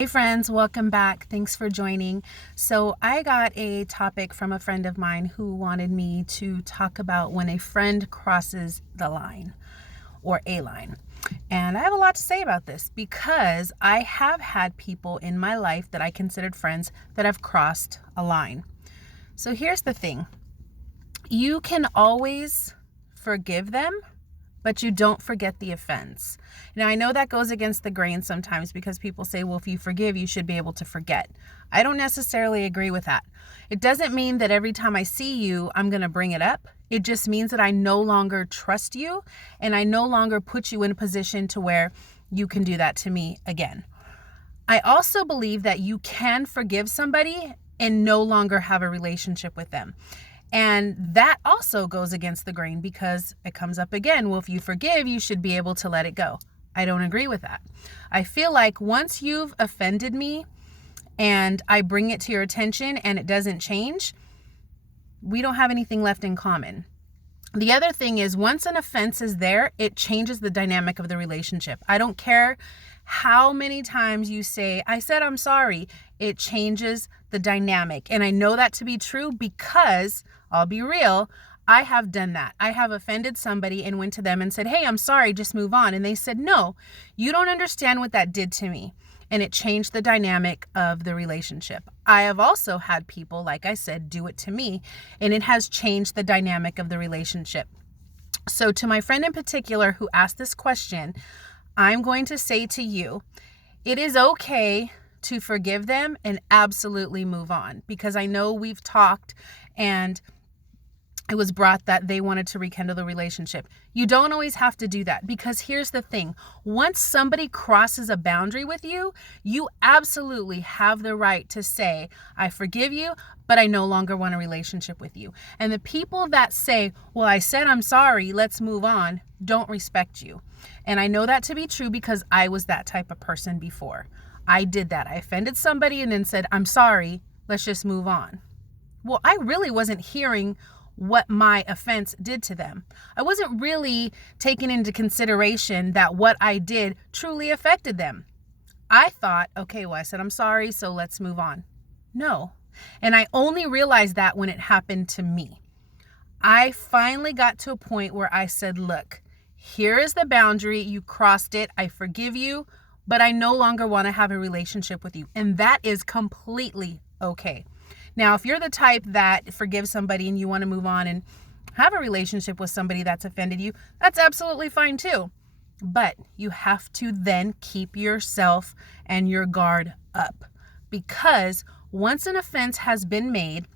Hey friends, welcome back. Thanks for joining. So, I got a topic from a friend of mine who wanted me to talk about when a friend crosses the line or a line. And I have a lot to say about this because I have had people in my life that I considered friends that have crossed a line. So, here's the thing. You can always forgive them, but you don't forget the offense. Now, I know that goes against the grain sometimes because people say, well, if you forgive, you should be able to forget. I don't necessarily agree with that. It doesn't mean that every time I see you, I'm going to bring it up. It just means that I no longer trust you and I no longer put you in a position to where you can do that to me again. I also believe that you can forgive somebody and no longer have a relationship with them. And that also goes against the grain because it comes up again. Well, if you forgive, you should be able to let it go. I don't agree with that. I feel like once you've offended me and I bring it to your attention and it doesn't change, we don't have anything left in common. The other thing is once an offense is there, it changes the dynamic of the relationship. I don't care how many times you say, I said I'm sorry, it changes the dynamic. And I know that to be true because, I'll be real, I have done that. I have offended somebody and went to them and said, hey, I'm sorry, just move on. And they said, no, you don't understand what that did to me. And it changed the dynamic of the relationship. I have also had people, like I said, do it to me, and it has changed the dynamic of the relationship. So to my friend in particular who asked this question, I'm going to say to you, it is okay to forgive them and absolutely move on, because I know we've talked and it was brought that they wanted to rekindle the relationship. You don't always have to do that, because here's the thing. Once somebody crosses a boundary with you, you absolutely have the right to say, I forgive you, but I no longer want a relationship with you. And the people that say, well, I said I'm sorry, let's move on, don't respect you. And I know that to be true because I was that type of person before. I did that. I offended somebody and then said, I'm sorry, let's just move on. Well, I really wasn't hearing what my offense did to them. I wasn't really taking into consideration that what I did truly affected them. I thought, okay, well, I said I'm sorry, so let's move on. No. And I only realized that when it happened to me. I finally got to a point where I said, look, here is the boundary. You crossed it. I forgive you, but I no longer want to have a relationship with you. And that is completely okay. Now, if you're the type that forgives somebody and you want to move on and have a relationship with somebody that's offended you, that's absolutely fine too. But you have to then keep yourself and your guard up, because once an offense has been made,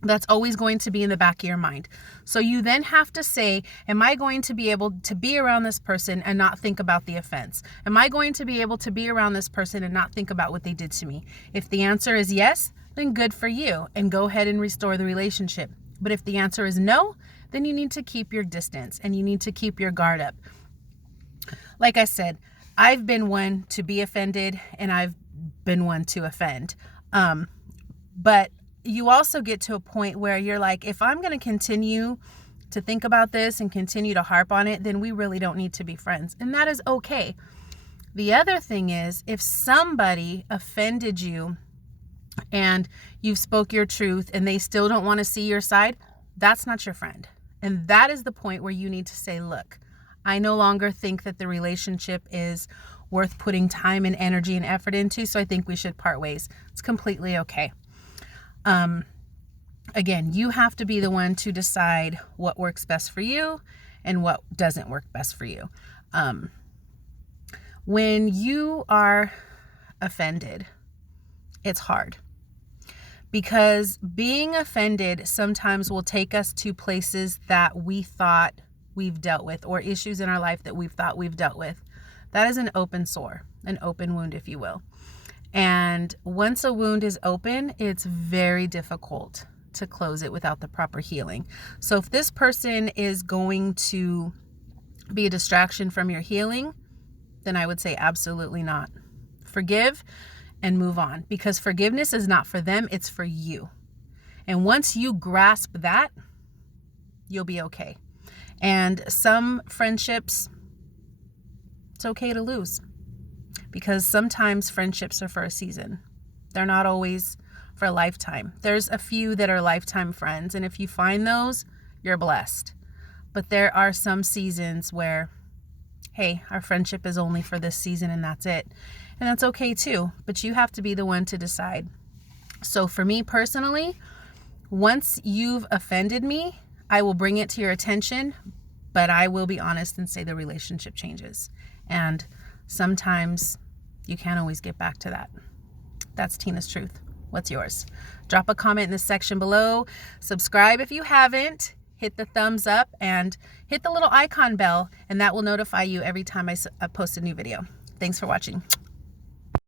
that's always going to be in the back of your mind. So you then have to say, am I going to be able to be around this person and not think about the offense? Am I going to be able to be around this person and not think about what they did to me? If the answer is yes, then good for you and go ahead and restore the relationship. But if the answer is no, then you need to keep your distance and you need to keep your guard up. Like I said, I've been one to be offended and I've been one to offend. But you also get to a point where you're like, if I'm going to continue to think about this and continue to harp on it, then we really don't need to be friends. And that is okay. The other thing is, if somebody offended you and you spoke your truth and they still don't want to see your side, that's not your friend. And that is the point where you need to say, look, I no longer think that the relationship is worth putting time and energy and effort into, so I think we should part ways. It's completely okay. Again, you have to be the one to decide what works best for you and what doesn't work best for you. When you are offended, it's hard, because being offended sometimes will take us to places that we thought we've dealt with, or issues in our life that we've thought we've dealt with. That is an open sore, an open wound, if you will. And once a wound is open, it's very difficult to close it without the proper healing. So if this person is going to be a distraction from your healing, then I would say absolutely not. Forgive and move on, because forgiveness is not for them, it's for you. And once you grasp that, you'll be okay. And some friendships, it's okay to lose. because sometimes friendships are for a season. They're not always for a lifetime. There's a few that are lifetime friends, and if you find those, you're blessed. But there are some seasons where, hey, our friendship is only for this season and that's it. And that's okay too, but you have to be the one to decide. So for me personally, once you've offended me, I will bring it to your attention, but I will be honest and say the relationship changes. And sometimes you can't always get back to that. That's Tina's truth. What's yours? Drop a comment in the section below. Subscribe if you haven't. Hit the thumbs up and hit the little icon bell, and that will notify you every time I post a new video. Thanks for watching.